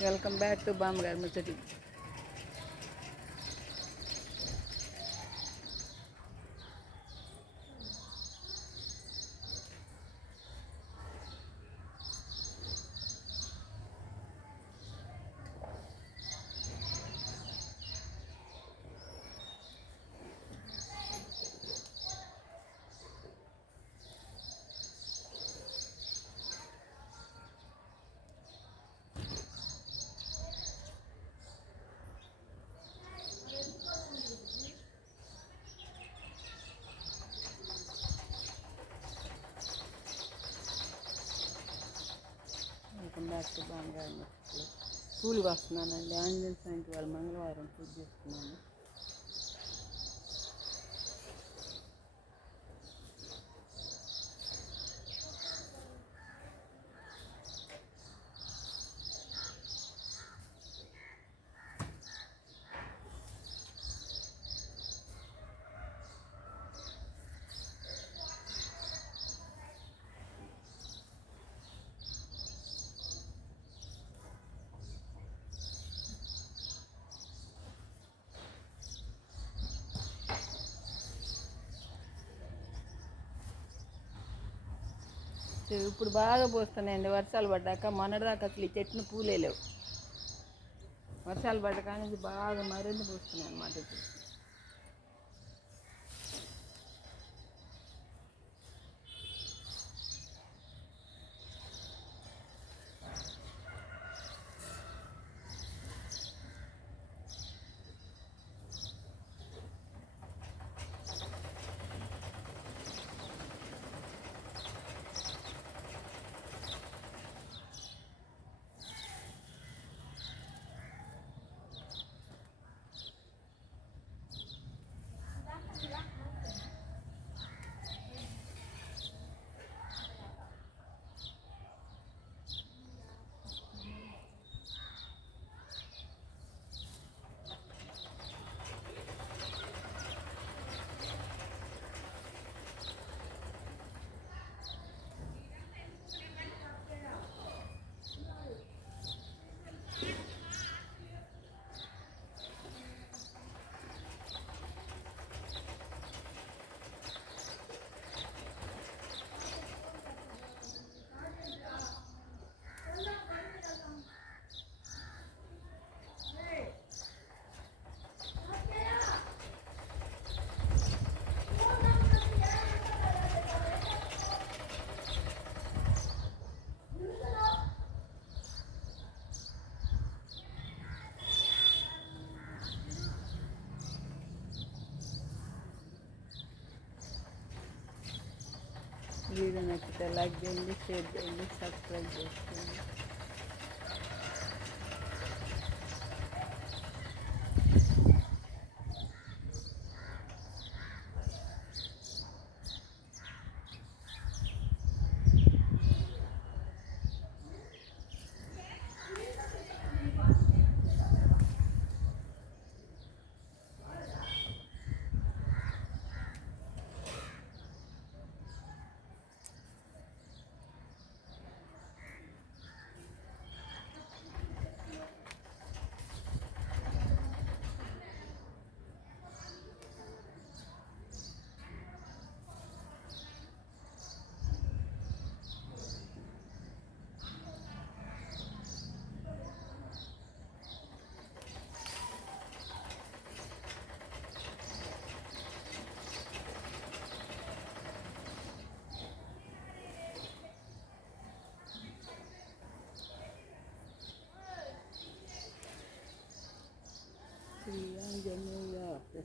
Welcome back to బామ్మగారి ముచ్చటి First back పూలు వస్తున్నానండి. ఆంజనేయ స్వామికి వాళ్ళ మంగళవారం పూజ చేస్తున్నాను. ఇప్పుడు బాగా పోస్తున్నాయండి. వర్షాలు పడ్డాక మొన్నటిదాకా అసలు ఈ చెట్టును పూలే లేవు. వర్షాలు పడ్డాక అనేది బాగా మరింత పోస్తున్నాయి అన్నమాట ఇప్పుడు వీడియో నచ్చితే లైక్ చేయండి షేర్ చేయండి సబ్స్క్రైబ్ చేసుకోండి శ్రీ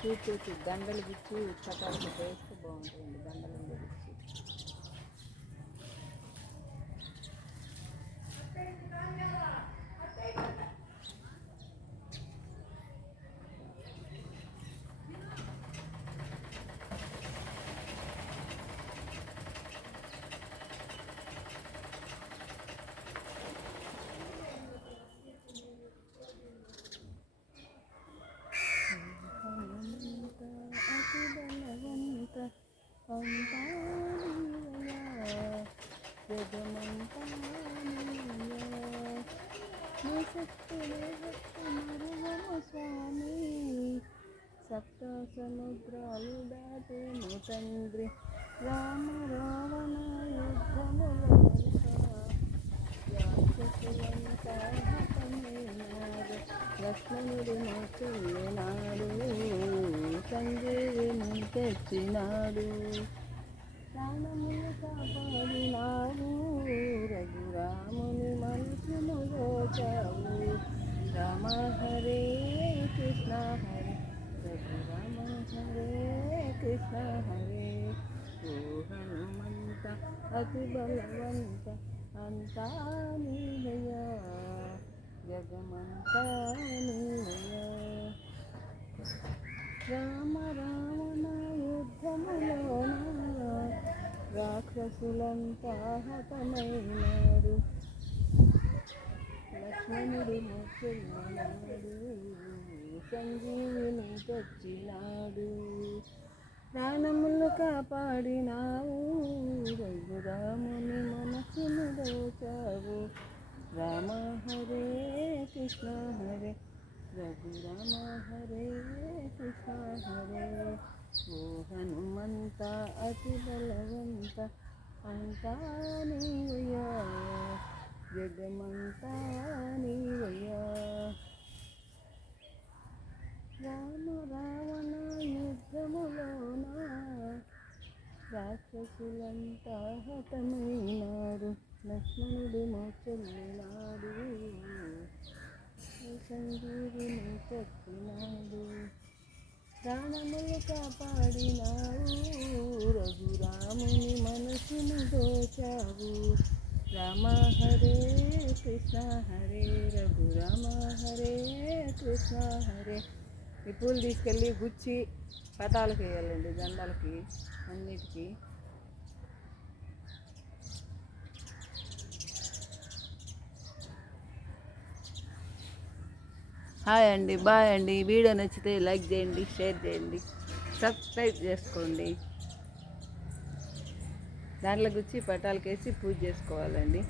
స్వీట్ ప్రసన్నాంజనేయ దండలు గుచ్చి పటాలు వేస్తే బాగుంటుంది. దండలు గుచ్చి అతి బలవంత అంతా నీవయ్యా, జగమంతా నీవయ్యా. నీ శక్తులే శక్తి మరువము స్వామి సప్త సముద్రాలు దాటేను తండ్రి రామ రావణ యుద్ధములో రాక్షసులంతా హతమైనారు లక్ష్మణుడు మోచున్నాడు సంజీవిని తెచ్చినాడు ప్రాణములు కాపాడినాడు రఘురాముని మనసును దోచావు రామ హరే కృష్ణ హరే రఘురామ హరే కృష్ణ హరే ఓ హనుమంత అతి బలవంత అంతా నీవయ్యా జగమంతా నీవయ్యా రామ రావణ యుద్ధములోన రాక్షసులంతా హతమైనారు. లక్ష్మణుడు మొక్కున్నాడు సంజీవిని తెచ్చినాడు. ప్రాణములు కాపాడినావు. రఘురాముని మనసును దోచావు. రామ హరే కృష్ణ హరే. రఘురామ హరే కృష్ణ హరే. ఓ హనుమంత అతి బలవంత అంతా నీవయ్యా. జగమంతా నీవయ్యా. రామ రావణ యుద్ధములోన? రాక్షసులంతా హతమైనారు లక్ష్మణుడు మోచెల్లినాడు సంజీవిని చెప్పినాడు ప్రాణములు కాపాడినావు రఘురాముని మనసును దోచావు. రామ హరే కృష్ణ హరే రఘురామ హరే కృష్ణ హరే. ఈ పూలు తీసుకెళ్ళి గుచ్చి పదాలకు వేయాలండి దండాలకి అన్నిటికీ. హాయ్ అండి బాయ్ అండి. వీడియో నచ్చితే లైక్ చేయండి షేర్ చేయండి సబ్స్క్రైబ్ చేసుకోండి. దాంట్లో గుచ్చి పటాలకేసి పూజ చేసుకోవాలండి.